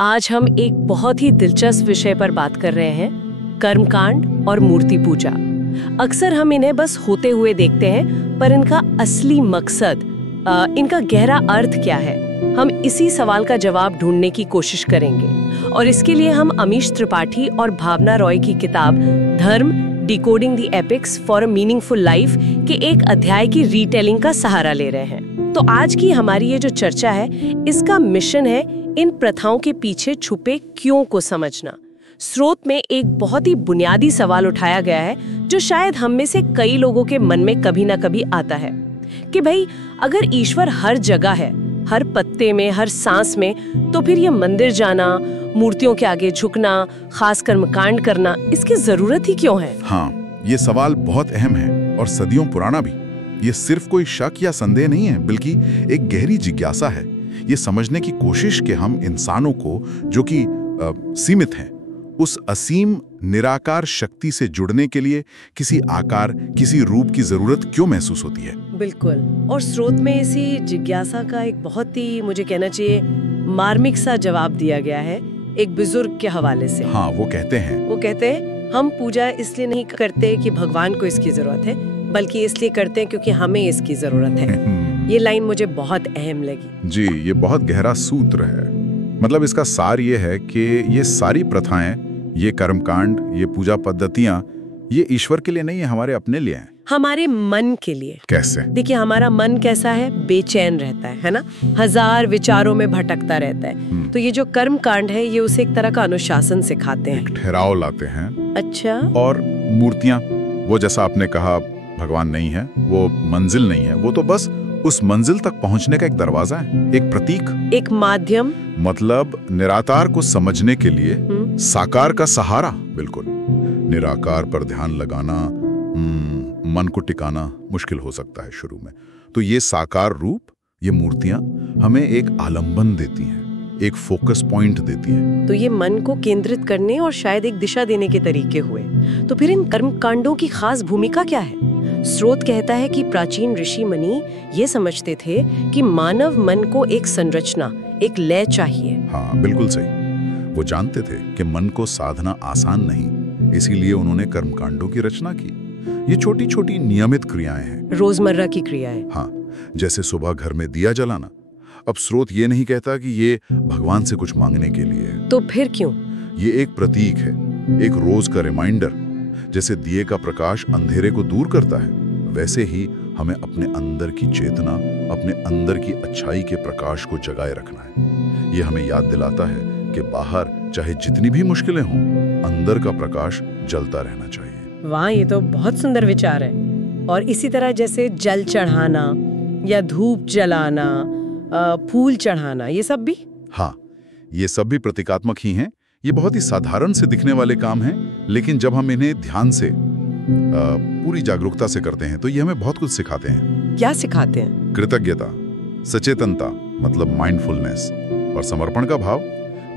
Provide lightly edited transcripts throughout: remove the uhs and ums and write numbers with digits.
आज हम एक बहुत ही दिलचस्प विषय पर बात कर रहे हैं, कर्मकांड और मूर्ति पूजा। अक्सर हम इन्हें बस होते हुए देखते हैं, पर इनका असली मकसद, इनका गहरा अर्थ क्या है, हम इसी सवाल का जवाब ढूंढने की कोशिश करेंगे। और इसके लिए हम अमीश त्रिपाठी और भावना रॉय की किताब Dharma decoding the epics for a meaningful life के एक अध्याय की रीटेलिंग का सहारा ले रहे हैं। तो आज की हमारी ये जो चर्चा है, इसका मिशन है इन प्रथाओं के पीछे छुपे क्यों को समझना। स्रोत में एक बहुत ही बुनियादी सवाल उठाया गया है जो शायद हम में से कई लोगों के मन में कभी ना कभी आता है कि भाई, अगर ईश्वर हर जगह है, हर पत्ते में, हर सांस में, तो फिर ये मंदिर जाना, मूर्तियों के आगे झुकना, खास कर्मकांड करना, इसकी जरूरत ही क्यों है? हाँ, ये सवाल बहुत अहम है और सदियों पुराना भी। ये सिर्फ कोई शक या संदेह नहीं है, बल्कि एक गहरी जिज्ञासा है। ये समझने की कोशिश कि हम इंसानों को, जो कि सीमित हैं, उस असीम निराकार शक्ति से जुड़ने के लिए किसी आकार, किसी रूप की जरूरत क्यों महसूस होती है। बिल्कुल। और स्रोत में इसी जिज्ञासा का एक बहुत ही, मुझे कहना चाहिए, मार्मिक सा जवाब दिया गया है एक बुजुर्ग के हवाले से। हाँ, वो कहते हैं, हम पूजा इसलिए नहीं करते कि भगवान को इसकी जरूरत है, बल्कि इसलिए करते हैं क्योंकि हमें इसकी जरूरत है। ये लाइन मुझे बहुत अहम लगी। जी, ये बहुत गहरा सूत्र है। मतलब इसका सार ये है कि ये सारी प्रथाएं, ये कर्मकांड, ये पूजा पद्धतियां, ये ईश्वर के लिए नहीं है, हमारे अपने लिए हैं। हमारे मन के लिए। कैसे? देखिए, हमारा मन कैसा है, बेचैन रहता है ना, हजार विचारों में भटकता रहता है। तो ये जो कर्मकांड है, ये उसे एक तरह का अनुशासन सिखाते हैं, एक ठहराव लाते हैं। अच्छा। और मूर्तियां, वो जैसा आपने कहा, भगवान नहीं है, वो मंजिल नहीं है, वो तो बस उस मंजिल तक पहुंचने का एक दरवाजा है, एक प्रतीक, एक माध्यम। मतलब निराकार को समझने के लिए साकार का सहारा। बिल्कुल। निराकार पर ध्यान लगाना, मन को टिकाना मुश्किल हो सकता है शुरू में। तो ये साकार रूप, ये मूर्तियां हमें एक आलंबन देती हैं, एक फोकस पॉइंट देती हैं। तो ये मन को केंद्रित करने और शायद एक दिशा देने के तरीके हुए। तो फिर इन कर्मकांडों की खास भूमिका क्या है? स्रोत कहता है कि प्राचीन ऋषि मुनि ये समझते थे कि मानव मन को एक संरचना, एक लय चाहिए। हाँ, बिल्कुल सही। वो जानते थे कि मन को साधना आसान नहीं, इसीलिए उन्होंने कर्मकांडों की रचना की। ये छोटी छोटी नियमित क्रियाएं हैं, रोजमर्रा की क्रियाएं। हाँ, जैसे सुबह घर में दिया जलाना। अब स्रोत ये नहीं कहता कि ये भगवान से कुछ मांगने के लिए है। तो फिर क्यों? ये एक प्रतीक है, एक रोज का रिमाइंडर। जैसे दिए का प्रकाश अंधेरे को दूर करता है, वैसे ही हमें अपने अंदर की चेतना, अपने अंदर की अच्छाई के प्रकाश को जगाए रखना है। ये हमें याद दिलाता है कि बाहर चाहे जितनी भी मुश्किलें हों, अंदर का प्रकाश जलता रहना चाहिए। वाह, ये तो बहुत सुंदर विचार है। और इसी तरह जैसे जल चढ़ाना या धूप जलाना, फूल चढ़ाना, ये सब भी? हाँ, ये सब भी प्रतीकात्मक ही हैं। ये बहुत ही साधारण से दिखने वाले काम हैं, लेकिन जब हम इन्हें ध्यान से, पूरी जागरूकता से करते हैं, तो ये हमें बहुत कुछ सिखाते हैं। क्या सिखाते हैं? कृतज्ञता, सचेतनता, मतलब माइंडफुलनेस, और समर्पण का भाव।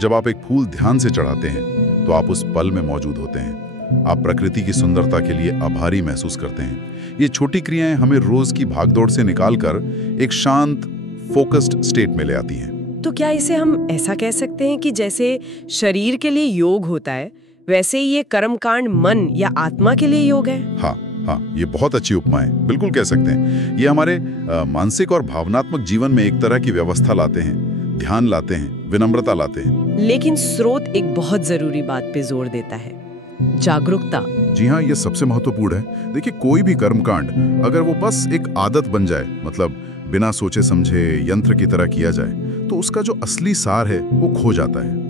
जब आप एक फूल ध्यान से चढ़ाते हैं, तो आप उस पल में मौजूद होते हैं। आप प्रकृति की सुंदरता के लिए आभारी महसूस करते हैं। ये छोटी क्रियाएं हमें रोज की भागदौड़ से निकालकर एक शांत, फोकस्ड स्टेट में ले आती हैं। तो क्या इसे हम ऐसा कह सकते हैं कि जैसे शरीर के लिए योग होता है, वैसे ही ये कर्मकांड मन या आत्मा के लिए योग है? हाँ, ये बहुत अच्छी उपमा है, बिल्कुल कह सकते हैं। ये हमारे मानसिक और भावनात्मक जीवन में एक तरह की व्यवस्था लाते हैं, ध्यान लाते हैं, विनम्रता लाते हैं। लेकिन स्रोत एक बहुत जरूरी बात पे जोर देता है, जागरूकता। जी हाँ, ये सबसे महत्वपूर्ण है। देखिए, कोई भी कर्मकांड अगर वो बस एक आदत बन जाए, मतलब बिना सोचे समझे यंत्र की तरह किया जाए, तो उसका जो असली सार है वो खो जाता है।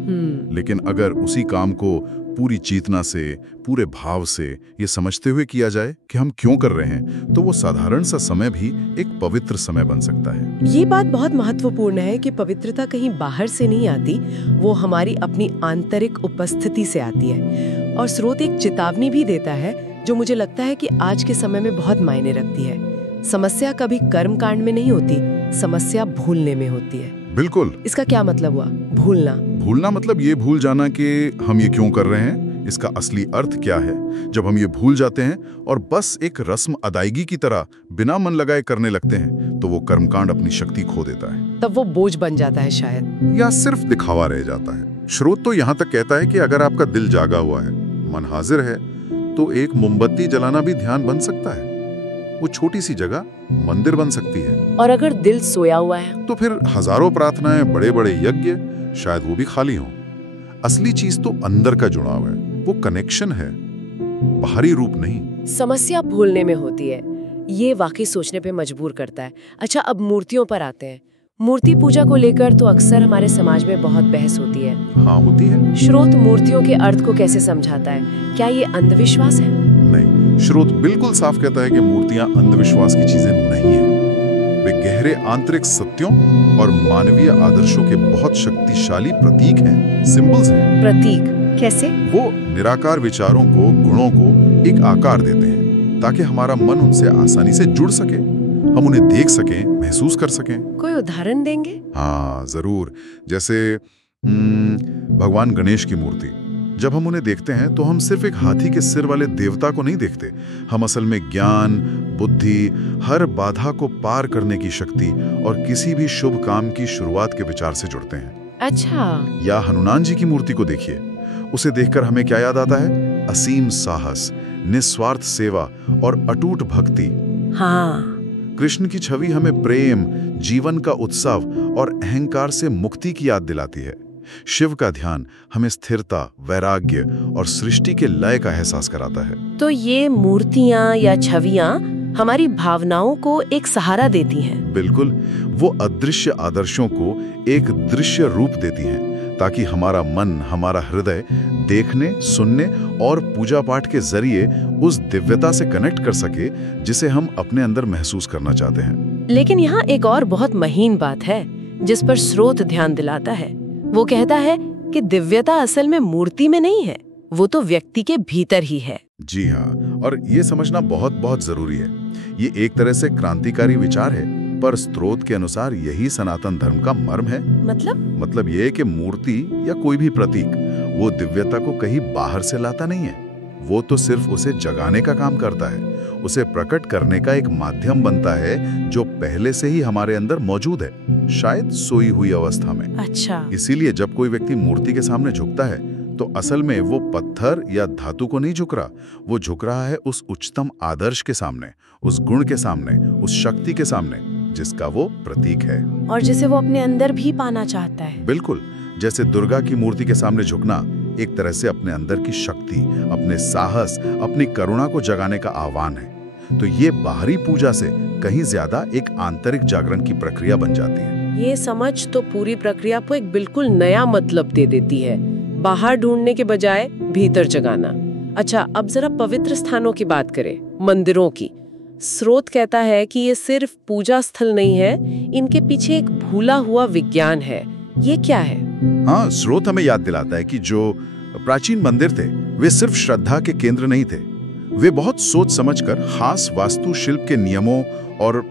लेकिन अगर उसी काम को पूरी चेतना से, पूरे भाव से, ये समझते हुए किया जाए कि हम क्यों कर रहे हैं, तो वो साधारण सा समय भी एक पवित्र समय बन सकता है। ये बात बहुत महत्वपूर्ण है कि पवित्रता कहीं बाहर से नहीं आती, वो हमारी अपनी आंतरिक उपस्थिति से आती है। और स्रोत एक चेतावनी भी देता है, जो मुझे लगता है कि आज के समय में बहुत मायने रखती है। समस्या कभी कर्मकांड में नहीं होती, समस्या भूलने में होती है। बिल्कुल। इसका क्या मतलब हुआ? भूलना मतलब ये भूल जाना कि हम ये क्यों कर रहे हैं, इसका असली अर्थ क्या है। जब हम ये भूल जाते हैं और बस एक रस्म अदायगी की तरह बिना मन लगाए करने लगते हैं, तो वो कर्मकांड अपनी शक्ति खो देता है। तब वो बोझ बन जाता है शायद, या सिर्फ दिखावा रह जाता है। स्रोत तो यहाँ तक कहता है कि अगर आपका दिल जागा हुआ है, मन हाजिर है, तो एक मोमबत्ती जलाना भी ध्यान बन सकता है। वो छोटी सी जगह मंदिर बन सकती है। और अगर दिल सोया हुआ है तो फिर हजारों प्रार्थनाएं, बड़े बड़े यज्ञ, शायद वो भी खाली हों। असली चीज तो अंदर का जुड़ाव है, वो कनेक्शन है, बाहरी रूप नहीं। समस्या भूलने में होती है। ये वाकई सोचने पे मजबूर करता है। अच्छा, अब मूर्तियों पर आते हैं। मूर्ति पूजा को लेकर तो अक्सर हमारे समाज में बहुत बहस होती है। हाँ, होती है। स्रोत मूर्तियों के अर्थ को कैसे समझाता है? क्या ये अंधविश्वास है? नहीं, स्रोत बिल्कुल साफ कहता है कि मूर्तियां अंधविश्वास की चीजें नहीं है। वे गहरे आंतरिक सत्यों और मानवीय आदर्शों के बहुत शक्तिशाली प्रतीक हैं, सिंबल्स हैं। प्रतीक कैसे? वो निराकार विचारों को, गुणों को एक आकार देते हैं ताकि हमारा मन उनसे आसानी से जुड़ सके, हम उन्हें देख सकें, महसूस कर सकें। कोई उदाहरण देंगे? हाँ जरूर। जैसे भगवान गणेश की मूर्ति, जब हम उन्हें देखते हैं तो हम सिर्फ एक हाथी के सिर वाले देवता को नहीं देखते। हम असल में ज्ञान, बुद्धि, हर बाधा को पार करने की शक्ति और किसी भी शुभ काम की शुरुआत के विचार से जुड़ते हैं। अच्छा। या हनुमान जी की मूर्ति को देखिए, उसे देखकर हमें क्या याद आता है? असीम साहस, निस्वार्थ सेवा और अटूट भक्ति। हाँ। कृष्ण की छवि हमें प्रेम, जीवन का उत्सव और अहंकार से मुक्ति की याद दिलाती है। शिव का ध्यान हमें स्थिरता, वैराग्य और सृष्टि के लय का एहसास कराता है। तो ये मूर्तियां या छवियां हमारी भावनाओं को एक सहारा देती हैं। बिल्कुल, वो अदृश्य आदर्शों को एक दृश्य रूप देती हैं ताकि हमारा मन, हमारा हृदय देखने, सुनने और पूजा पाठ के जरिए उस दिव्यता से कनेक्ट कर सके जिसे हम अपने अंदर महसूस करना चाहते हैं। लेकिन यहाँ एक और बहुत महीन बात है जिस पर स्रोत ध्यान दिलाता है। वो कहता है कि दिव्यता असल में मूर्ति में नहीं है, वो तो व्यक्ति के भीतर ही है। जी हाँ, और ये समझना बहुत बहुत जरूरी है। ये एक तरह से क्रांतिकारी विचार है, पर स्रोत के अनुसार यही सनातन धर्म का मर्म है। मतलब ये है कि मूर्ति या कोई भी प्रतीक वो दिव्यता को कहीं बाहर से लाता नहीं है, वो तो सिर्फ उसे जगाने का काम करता है, उसे प्रकट करने का एक माध्यम बनता है जो पहले से ही हमारे अंदर मौजूद है, शायद सोई हुई अवस्था में। अच्छा। इसीलिए जब कोई व्यक्ति मूर्ति के सामने झुकता है तो असल में वो पत्थर या धातु को नहीं झुक रहा, वो झुक रहा है उस उच्चतम आदर्श के सामने, उस गुण के सामने, उस शक्ति के सामने जिसका वो प्रतीक है और जिसे वो अपने अंदर भी पाना चाहता है। बिल्कुल, जैसे दुर्गा की मूर्ति के सामने झुकना एक तरह से अपने अंदर की शक्ति, अपने साहस, अपनी करुणा को जगाने का आह्वान है। तो ये बाहरी पूजा से कहीं ज्यादा एक आंतरिक जागरण की प्रक्रिया बन जाती है। ये समझ तो पूरी प्रक्रिया को एक बिल्कुल नया मतलब दे देती है, बाहर ढूंढने के बजाय भीतर जगाना। अच्छा, अब जरा पवित्र स्थानों की बात करें, मंदिरों की। स्रोत कहता है कि ये सिर्फ पूजा स्थल नहीं है, इनके पीछे एक भूला हुआ विज्ञान है। ये क्या है? हाँ, स्रोत हमें याद दिलाता है कि जो प्राचीन मंदिर थे वे सिर्फ श्रद्धा के केंद्र नहीं थे, वे बहुत सोच समझकर खास वास्तुशिल्प के नियमों और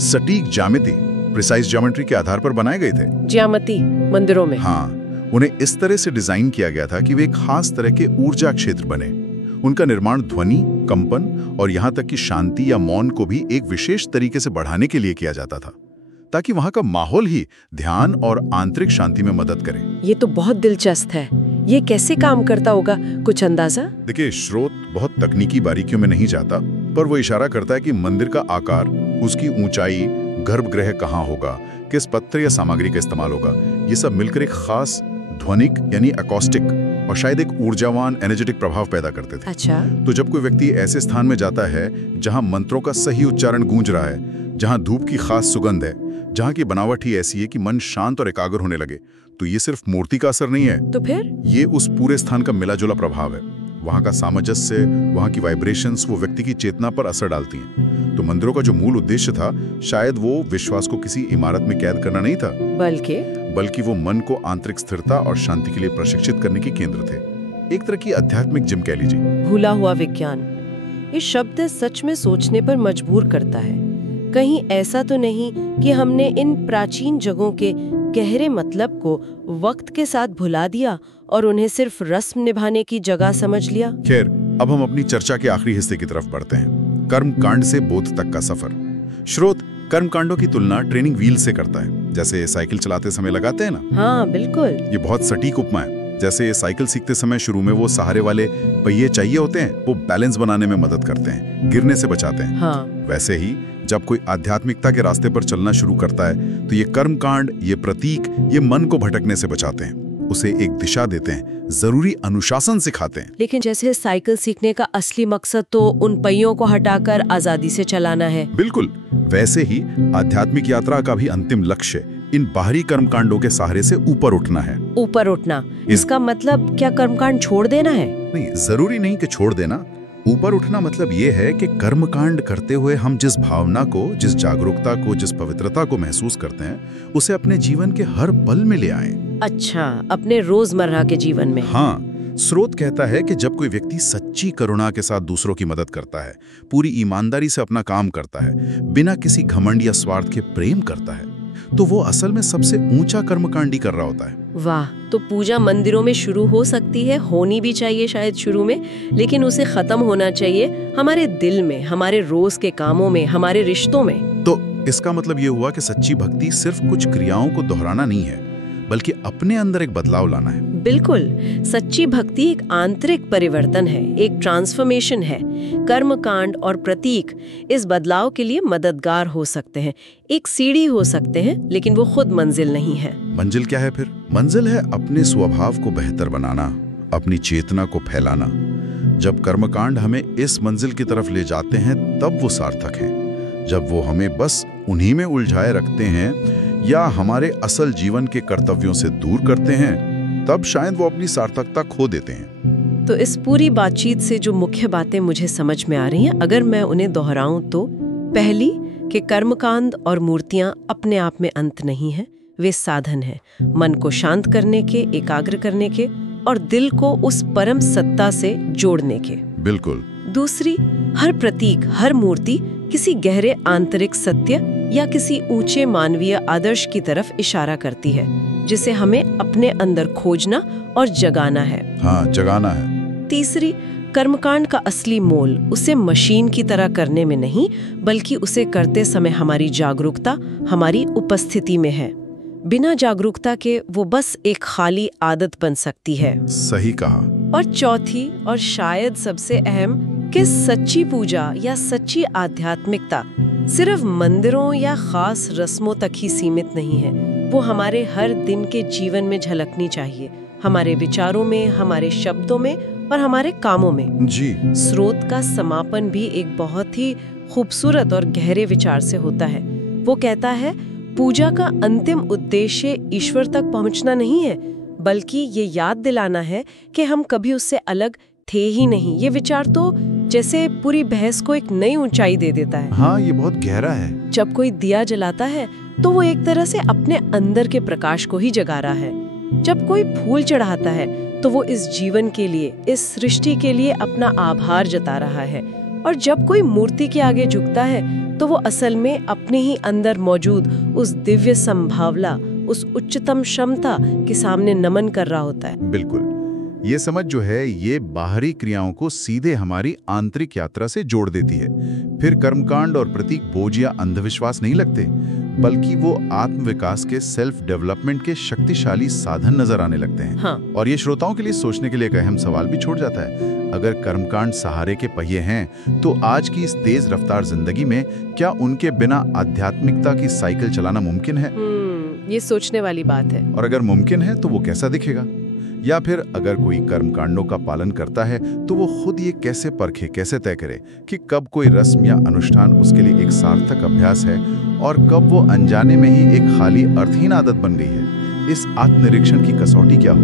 सटीक ज्यामिति, प्रिसाइज ज्योमेट्री के आधार पर बनाए गए थे। ज्यामिति मंदिरों में? हाँ, उन्हें इस तरह से डिजाइन किया गया था कि वे एक खास तरह के ऊर्जा क्षेत्र बने। उनका निर्माण ध्वनि, कंपन और यहाँ तक कि शांति या मौन को भी एक विशेष तरीके से बढ़ाने के लिए किया जाता था, ताकि वहाँ का माहौल ही ध्यान और आंतरिक शांति में मदद करे। ये तो बहुत दिलचस्प है। ये कैसे काम करता होगा, कुछ अंदाजा? देखिए, स्रोत बहुत तकनीकी बारीकियों में नहीं जाता, पर वो इशारा करता है कि मंदिर का आकार, उसकी ऊंचाई, गर्भगृह कहाँ होगा, किस पत्थर या सामग्री का इस्तेमाल होगा, ये सब मिलकर एक खास ध्वनिक यानी एकॉस्टिक और शायद एक ऊर्जावान एनर्जेटिक प्रभाव पैदा करते थे। अच्छा। तो जब कोई व्यक्ति ऐसे स्थान में जाता है जहां मंत्रों का सही उच्चारण गूंज रहा है, जहां धूप की खास सुगंध है, जहां की बनावट ही ऐसी है कि मन शांत और एकाग्र होने लगे, तो ये सिर्फ मूर्ति का असर नहीं है। तो फिर ये उस पूरे स्थान का मिला-जुला प्रभाव है। वहां का सामंजस्य, वहां की वाइब्रेशंस वो व्यक्ति की चेतना पर असर डालती हैं। तो मंदिरों का जो मूल उद्देश्य था, शायद वो विश्वास को किसी इमारत में कैद करना नहीं था, बल्कि वो मन को आंतरिक स्थिरता और शांति के लिए प्रशिक्षित करने के केंद्र थे। एक तरह की आध्यात्मिक जिम कह लीजिए। भूला हुआ विज्ञान, ये शब्द सच में सोचने पर मजबूर करता है। कहीं ऐसा तो नहीं कि हमने इन प्राचीन जगहों के गहरे मतलब को वक्त के साथ भुला दिया और उन्हें सिर्फ रस्म निभाने की जगह समझ लिया? खैर, अब हम अपनी चर्चा के आखिरी हिस्से की तरफ बढ़ते हैं, कर्म कांड से बोध तक का सफर। स्रोत कर्म कांडों की तुलना ट्रेनिंग व्हील से करता है, जैसे साइकिल चलाते समय लगाते हैं ना। हाँ बिल्कुल। ये बहुत सटीक उपमा है। जैसे साइकिल सीखते समय शुरू में वो सहारे वाले पहिए चाहिए होते हैं, वो बैलेंस बनाने में मदद करते हैं, गिरने से बचाते हैं। हाँ। वैसे ही जब कोई आध्यात्मिकता के रास्ते पर चलना शुरू करता है तो ये कर्मकांड, ये प्रतीक, ये मन को भटकने से बचाते हैं, उसे एक दिशा देते हैं, जरूरी अनुशासन सिखाते हैं। लेकिन जैसे साइकिल सीखने का असली मकसद तो उन पहियों को हटाकर आजादी से चलाना है। बिल्कुल, वैसे ही आध्यात्मिक यात्रा का भी अंतिम लक्ष्य इन बाहरी कर्मकांडों के सहारे से ऊपर उठना है। ऊपर उठना, इसका मतलब क्या कर्मकांड छोड़ देना है? नहीं, जरूरी नहीं कि छोड़ देना। ऊपर उठना मतलब ये है कि कर्मकांड करते हुए हम जिस भावना को, जिस जागरूकता को, जिस पवित्रता को महसूस करते हैं, उसे अपने जीवन के हर पल में ले आएं। अच्छा, अपने रोजमर्रा के जीवन में। हाँ, स्रोत कहता है कि जब कोई व्यक्ति सच्ची करुणा के साथ दूसरों की मदद करता है, पूरी ईमानदारी से अपना काम करता है, बिना किसी घमंड या स्वार्थ के प्रेम करता है, तो वो असल में सबसे ऊंचा कर्मकांडी कर रहा होता है। वाह, तो पूजा मंदिरों में शुरू हो सकती है, होनी भी चाहिए शायद शुरू में, लेकिन उसे खत्म होना चाहिए हमारे दिल में, हमारे रोज के कामों में, हमारे रिश्तों में। तो इसका मतलब ये हुआ कि सच्ची भक्ति सिर्फ कुछ क्रियाओं को दोहराना नहीं है, बल्कि अपने अंदर एक बदलाव लाना है। बिल्कुल, सच्ची भक्ति एक आंतरिक परिवर्तन है, एक ट्रांसफॉर्मेशन है। कर्मकांड और प्रतीक इस बदलाव के लिए मददगार हो सकते हैं, एक सीढ़ी हो सकते हैं, लेकिन वो खुद मंजिल नहीं है। मंजिल क्या है फिर? मंजिल है अपने स्वभाव को बेहतर बनाना, अपनी चेतना को फैलाना। जब कर्मकांड हमें इस मंजिल की तरफ ले जाते हैं तब वो सार्थक हैं। जब वो हमें बस उन्हीं में उलझाए रखते हैं या हमारे असल जीवन के कर्तव्यों से दूर करते हैं, तब शायद वो अपनी सार्थकता खो देते हैं। तो इस पूरी बातचीत से जो मुख्य बातें मुझे समझ में आ रही हैं, अगर मैं उन्हें दोहराऊं तो पहली कि कर्मकांड और मूर्तियां अपने आप में अंत नहीं है, वे साधन हैं, मन को शांत करने के, एकाग्र करने के और दिल को उस परम सत्ता से जोड़ने के। बिल्कुल। दूसरी, हर प्रतीक, हर मूर्ति किसी गहरे आंतरिक सत्य या किसी ऊंचे मानवीय आदर्श की तरफ इशारा करती है, जिसे हमें अपने अंदर खोजना और जगाना है। हाँ, जगाना है। तीसरी, कर्मकांड का असली मोल उसे मशीन की तरह करने में नहीं, बल्कि उसे करते समय हमारी जागरूकता, हमारी उपस्थिति में है। बिना जागरूकता के वो बस एक खाली आदत बन सकती है। सही कहा। और चौथी और शायद सबसे अहम कि सच्ची पूजा या सच्ची आध्यात्मिकता सिर्फ मंदिरों या खास रस्मों तक ही सीमित नहीं है, वो हमारे हर दिन के जीवन में झलकनी चाहिए, हमारे विचारों में, हमारे शब्दों में और हमारे कामों में। जी। स्रोत का समापन भी एक बहुत ही खूबसूरत और गहरे विचार से होता है। वो कहता है, पूजा का अंतिम उद्देश्य ईश्वर तक पहुंचना नहीं है, बल्कि ये याद दिलाना है कि हम कभी उससे अलग थे ही नहीं। ये विचार तो जैसे पूरी बहस को एक नई ऊंचाई दे देता है। हाँ, ये बहुत गहरा है। जब कोई दिया जलाता है तो वो एक तरह से अपने अंदर के प्रकाश को ही जगा रहा है। जब कोई फूल चढ़ाता है तो वो इस जीवन के लिए, इस सृष्टि के लिए अपना आभार जता रहा है। और जब कोई मूर्ति के आगे झुकता है तो वो असल में अपने ही अंदर मौजूद उस दिव्य संभावना, उस उच्चतम क्षमता के सामने नमन कर रहा होता है। बिल्कुल। ये समझ जो है, ये बाहरी क्रियाओं को सीधे हमारी आंतरिक यात्रा से जोड़ देती है। फिर कर्मकांड और प्रतीक बोझ या अंधविश्वास नहीं लगते, बल्कि वो आत्मविकास के, सेल्फ डेवलपमेंट के शक्तिशाली साधन नजर आने लगते हैं। हाँ। और ये श्रोताओं के लिए सोचने के लिए एक अहम सवाल भी छोड़ जाता है। अगर कर्मकांड सहारे के पहिए हैं, तो आज की इस तेज रफ्तार जिंदगी में क्या उनके बिना आध्यात्मिकता की साइकिल चलाना मुमकिन है? ये सोचने वाली बात है। और अगर मुमकिन है तो वो कैसा दिखेगा? या फिर अगर कोई कर्मकांडों का पालन करता है तो वो खुद ये कैसे परखे, कैसे तय करे कि कब कोई रस्म या अनुष्ठान उसके लिए एक सार्थक अभ्यास है और कब वो अनजाने में ही एक खाली अर्थहीन आदत बन गई है? इस आत्मनिरीक्षण की कसौटी क्या हो?